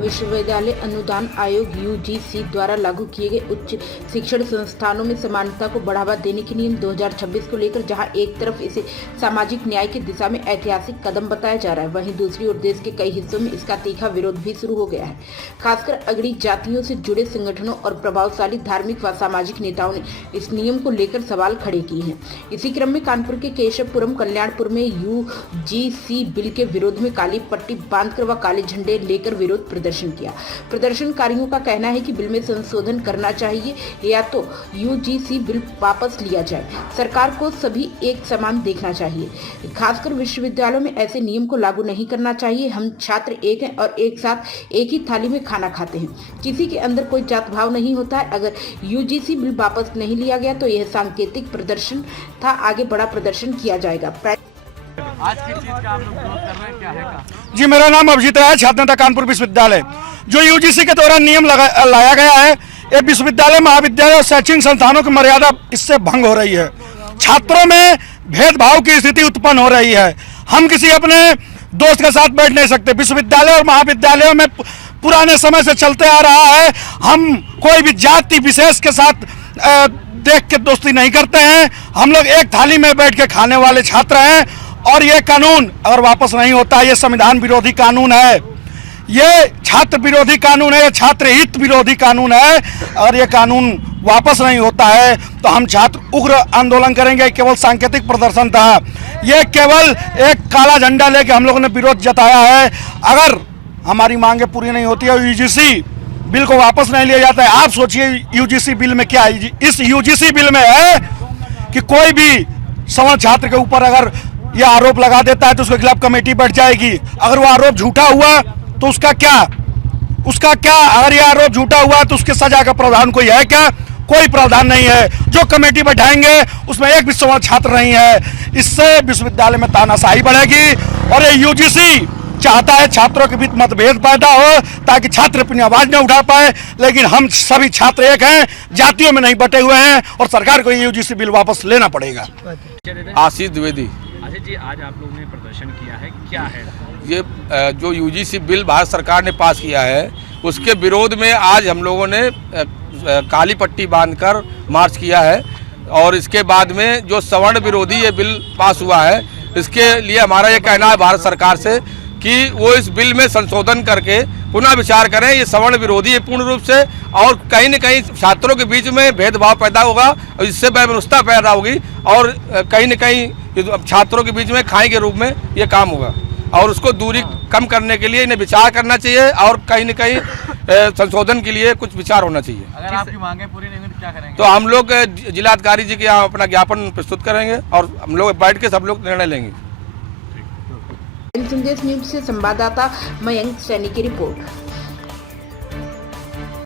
विश्वविद्यालय अनुदान आयोग (यूजीसी) द्वारा लागू किए गए उच्च शिक्षण संस्थानों में समानता को बढ़ावा देने के नियम 2026 को लेकर जहां एक तरफ इसे सामाजिक न्याय की दिशा में ऐतिहासिक कदम बताया जा रहा है, वहीं दूसरी ओर देश के कई हिस्सों में इसका तीखा विरोध भी शुरू हो गया है। खासकर अगड़ी जातियों से जुड़े संगठनों और प्रभावशाली धार्मिक व सामाजिक नेताओं ने इस नियम को लेकर सवाल खड़े किए हैं। इसी क्रम में कानपुर के केशवपुरम कल्याणपुर में यूजीसी बिल के विरोध में काली पट्टी बांधकर व काले झंडे लेकर विरोध प्रदर्शन किया। प्रदर्शनकारियों का कहना है कि बिल में संशोधन करना चाहिए या तो यूजीसी बिल वापस लिया जाए। सरकार को सभी एक समान देखना चाहिए। खासकर विश्वविद्यालयों में ऐसे नियम को लागू नहीं करना चाहिए। हम छात्र एक हैं और एक साथ एक ही थाली में खाना खाते हैं। किसी के अंदर कोई जात भाव नहीं होता है। अगर यूजीसी बिल वापस नहीं लिया गया तो यह सांकेतिक प्रदर्शन था, आगे बड़ा प्रदर्शन किया जाएगा। आज की चीज का आप लोग विरोध कर रहे हैं, क्या है? जी, मेरा नाम अभिजीत राय, छात्र नेता कानपुर विश्वविद्यालय। जो यूजीसी के दौरान नियम लाया गया है, ये विश्वविद्यालय, महाविद्यालय और शैक्षणिक संस्थानों की मर्यादा इससे भंग हो रही है। छात्रों में भेदभाव की स्थिति उत्पन्न हो रही है। हम किसी अपने दोस्त के साथ बैठ नहीं सकते। विश्वविद्यालय और महाविद्यालयों में पुराने समय से चलते आ रहा है, हम कोई भी जाति विशेष के साथ देख के दोस्ती नहीं करते हैं। हम लोग एक थाली में बैठ के खाने वाले छात्र हैं और ये कानून अगर वापस नहीं होता, ये संविधान विरोधी कानून है, ये छात्र विरोधी कानून है, ये छात्र हित विरोधी कानून है। और ये कानून वापस नहीं होता है तो हम छात्र उग्र आंदोलन करेंगे। केवल सांकेतिक प्रदर्शन था, ये केवल एक काला झंडा लेके हम लोगों ने विरोध जताया है। अगर हमारी मांगे पूरी नहीं होती है, यूजीसी बिल को वापस नहीं लिया जाता है। आप सोचिए यूजीसी बिल में क्या है। इस यूजीसी बिल में है कि कोई भी सवर्ण छात्र के ऊपर अगर यह आरोप लगा देता है तो उसके खिलाफ कमेटी बैठ जाएगी। अगर वो आरोप झूठा हुआ तो उसका क्या अगर यह आरोप झूठा हुआ तो उसके सजा का प्रावधान कोई है क्या? कोई प्रावधान नहीं है। जो कमेटी बैठाएंगे उसमें एक भी सवर्ण छात्र नहीं है। इससे विश्वविद्यालय में तानाशाही बढ़ेगी और ये यूजीसी चाहता है छात्रों के बीच मतभेद पैदा हो ताकि छात्र अपनी आवाज न उठा पाए। लेकिन हम सभी छात्र एक हैं, जातियों में नहीं बटे हुए हैं और सरकार को ये यूजीसी बिल वापस लेना पड़ेगा। आशीष द्विवेदी। आशीष जी, आज आप लोगों ने प्रदर्शन किया है, क्या है ये जो यूजीसी बिल भारत सरकार ने पास किया है उसके विरोध में आज हम लोगों ने काली पट्टी बांधकर मार्च किया है। और इसके बाद में जो सवर्ण विरोधी ये बिल पास हुआ है, इसके लिए हमारा ये कहना है भारत सरकार से कि वो इस बिल में संशोधन करके पुनः विचार करें। ये सवर्ण विरोधी है पूर्ण रूप से और कहीं न कहीं छात्रों के बीच में भेदभाव पैदा होगा और इससे वैमनस्यता पैदा होगी और कहीं न कहीं छात्रों के बीच में खाई के रूप में ये काम होगा। और उसको दूरी कम करने के लिए इन्हें विचार करना चाहिए और कहीं न कहीं संशोधन के लिए कुछ विचार होना चाहिए। अगर आपकी मांगे पूरी नहीं हुई तो क्या करेंगे? तो हम लोग जिलाधिकारी जी के यहाँ अपना ज्ञापन प्रस्तुत करेंगे और हम लोग बैठ के सब लोग निर्णय लेंगे। संदेश न्यूज से संवाददाता मयंक सैनी की रिपोर्ट।